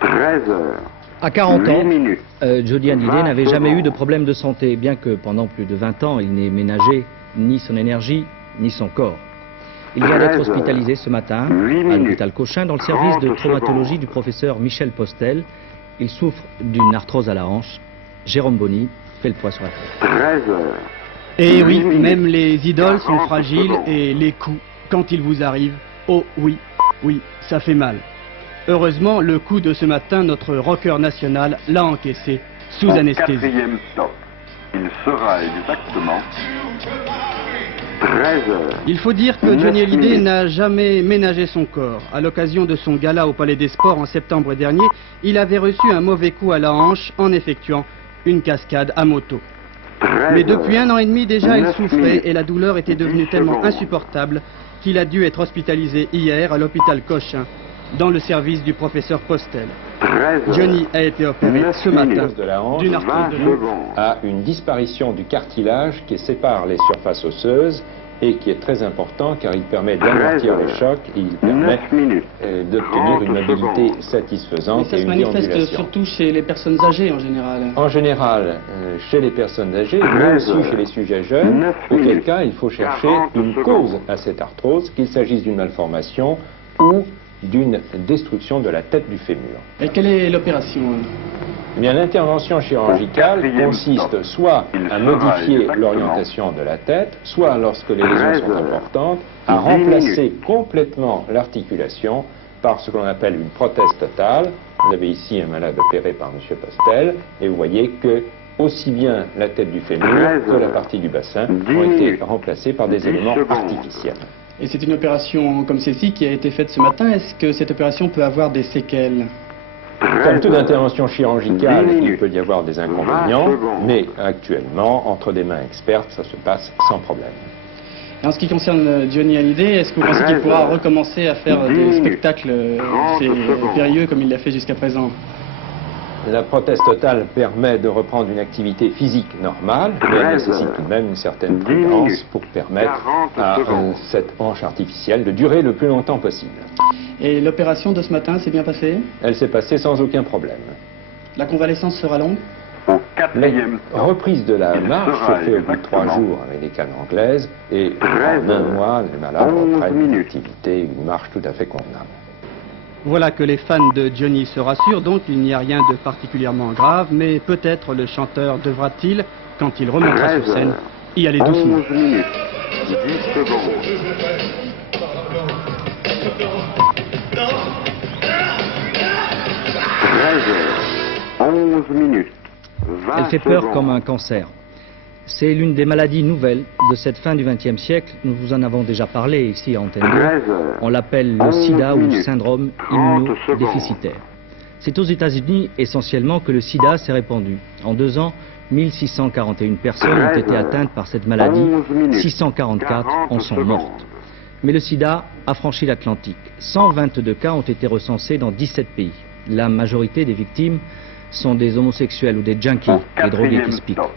13 heures. À 40 ans, 8 minutes. Johnny Hallyday n'avait 20 jamais eu de secondes. problème de santé, bien que pendant plus de 20 ans, il n'ait ménagé ni son énergie, ni son corps. Il vient d'être 13 heures. hospitalisé ce matin 8 à minutes. l'hôpital Cochin dans le service de 30 traumatologie secondes. du professeur Michel Postel. Il souffre d'une arthrose à la hanche. Jérôme Bonny fait le poids sur la tête. 13 heures. Et oui, 8 minutes. même les idoles sont 40 fragiles secondes. et les coups, quand ils vous arrivent, oh oui, oui, ça fait mal. Heureusement, le coup de ce matin, notre rocker national l'a encaissé sous Au anesthésie. 4e stop. Il sera exactement 13 heures. Il faut dire que 9 Johnny Hallyday minutes. n'a jamais ménagé son corps. À l'occasion de son gala au Palais des Sports en septembre dernier, il avait reçu un mauvais coup à la hanche en effectuant une cascade à moto. 13 Mais depuis heures. 1 an et demi déjà, il 9 souffrait minutes. et la douleur était 10 devenue tellement secondes. insupportable qu'il a dû être hospitalisé hier à l'hôpital Cochin, dans le service du professeur Postel. 13 heures. Johnny a été opéré 9 ce matin minutes. de la hanche d'une arthrose 20 de l'eau. secondes. a une disparition du cartilage qui sépare les surfaces osseuses et qui est très important car il permet d'amortir 13 les chocs et il permet 9 minutes. d'obtenir une 30 mobilité secondes. satisfaisante Ça et se une manifeste déambulation. surtout chez les personnes âgées en général. En général, chez les personnes âgées, mais 13 aussi chez les sujets jeunes, 9 auquel minutes. cas il faut chercher 40 une secondes. cause à cette arthrose, qu'il s'agisse d'une malformation ou d'une destruction de la tête du fémur. Et quelle est l'opération? Eh bien, l'intervention chirurgicale Au 4e consiste stop. soit Il à sera modifier exactement l'orientation de la tête, soit lorsque les lésions 13 sont heures. importantes, à 10 remplacer minutes. complètement l'articulation par ce que l'on appelle une prothèse totale. Vous avez ici un malade opéré par M. Postel, et vous voyez que aussi bien la tête du fémur 13 que la heures. partie du bassin 10 ont été minutes. remplacés par des 10 éléments secondes. artificiels. Et c'est une opération comme celle-ci qui a été faite ce matin. Est-ce que cette opération peut avoir des séquelles? Comme toute intervention chirurgicale, 10 il minutes. peut y avoir des inconvénients, 20 secondes. mais actuellement, entre des mains expertes, ça se passe sans problème. Et en ce qui concerne Johnny Hallyday, est-ce que vous pensez qu'il 13 pourra heures. recommencer à faire 10 des minutes. spectacles 30 secondes. périlleux comme il l'a fait jusqu'à présent? La prothèse totale permet de reprendre une activité physique normale, mais elle 13 nécessite heures. tout de même une certaine 10 prudence minutes. pour permettre 40 à secondes. cette hanche artificielle de durer le plus longtemps possible. Et l'opération de ce matin s'est bien passée? Elle s'est passée sans aucun problème. La convalescence sera longue? Au La 4e stop. reprise de la Il marche sera se fait au bout de 3 exactement jours avec des cannes anglaises et 13 en un heures. mois, les malades 11 reprennent une minutes. activité, une marche tout à fait convenable. Voilà que les fans de Johnny se rassurent, donc il n'y a rien de particulièrement grave, mais peut-être le chanteur devra-t-il, quand il remontera 13 sur scène, heures. y aller doucement. 11 minutes. 10 secondes. 13 heures. 11 minutes. 20 Elle fait peur secondes. comme un cancer. C'est l'une des maladies nouvelles de cette fin du XXe siècle. Nous vous en avons déjà parlé ici à Antenne 2. 13 heures. On l'appelle le 11 sida ou le minutes. syndrome 30 immunodéficitaire. C'est aux États-Unis essentiellement que le sida s'est répandu. En 2 ans, 1641 personnes ont été atteintes par cette maladie, 11 minutes. 644 en sont 40 mortes. Mais le sida a franchi l'Atlantique. 122 cas ont été recensés dans 17 pays. La majorité des victimes sont des homosexuels ou des junkies, Au des drogués 4e qui se piquent. stop.